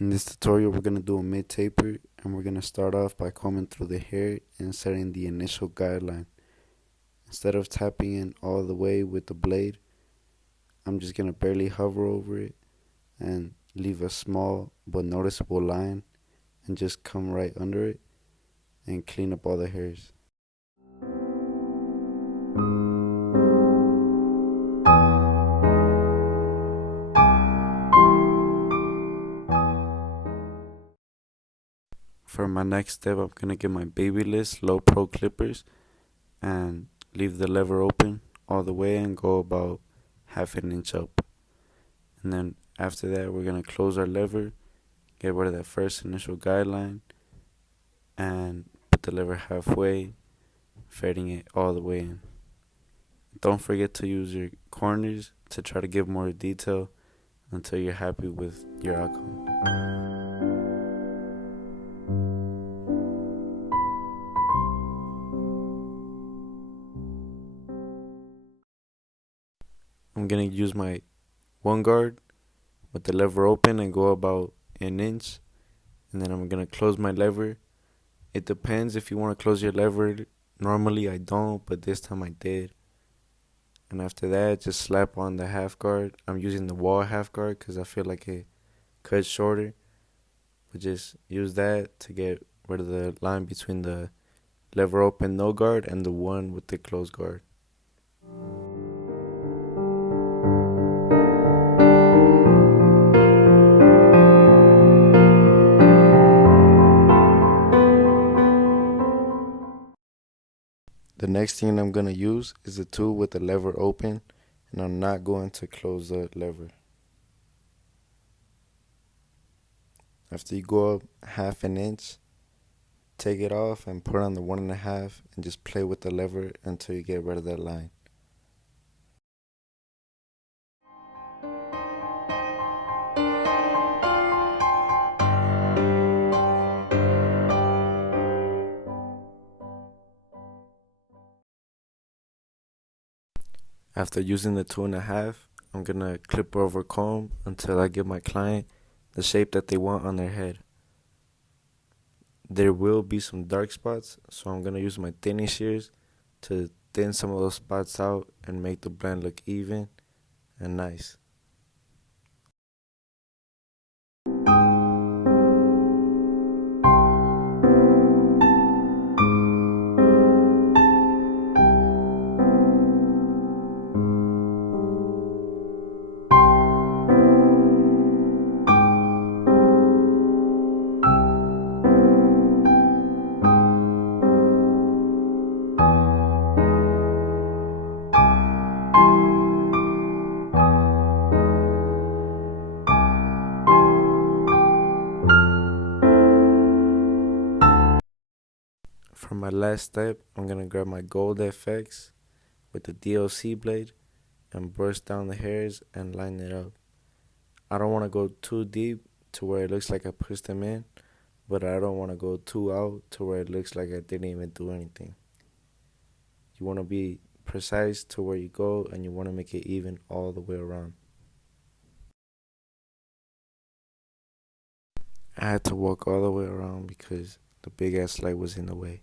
In this tutorial, we're going to do a mid-taper, and we're going to start off by combing through the hair and setting the initial guideline. Instead of tapping in all the way with the blade, I'm just going to barely hover over it and leave a small but noticeable line and just come right under it and clean up all the hairs. For my next step, I'm going to get my Babyliss Low Pro clippers and leave the lever open all the way and go about half an inch up. And then after that, we're going to close our lever, get rid of that first initial guideline, and put the lever halfway, fading it all the way in. Don't forget to use your corners to try to give more detail until you're happy with your outcome. I'm going to use my one guard with the lever open and go about an inch, and then I'm going to close my lever. It depends if you want to close your lever. Normally I don't, but this time I did. And after that, just slap on the half guard. I'm using the wall half guard because I feel like it cuts shorter. But just use that to get rid of the line between the lever open no guard and the one with the closed guard. The next thing I'm going to use is the tool with the lever open, and I'm not going to close the lever. After you go up half an inch, take it off and put on the 1.5 and just play with the lever until you get rid of that line. After using the 2.5, I'm going to clip over comb until I give my client the shape that they want on their head. There will be some dark spots, so I'm going to use my thinning shears to thin some of those spots out and make the blend look even and nice. For my last step, I'm going to grab my Gold FX with the DLC blade and brush down the hairs and line it up. I don't want to go too deep to where it looks like I pushed them in, but I don't want to go too out to where it looks like I didn't even do anything. You want to be precise to where you go, and you want to make it even all the way around. I had to walk all the way around because the big ass light was in the way.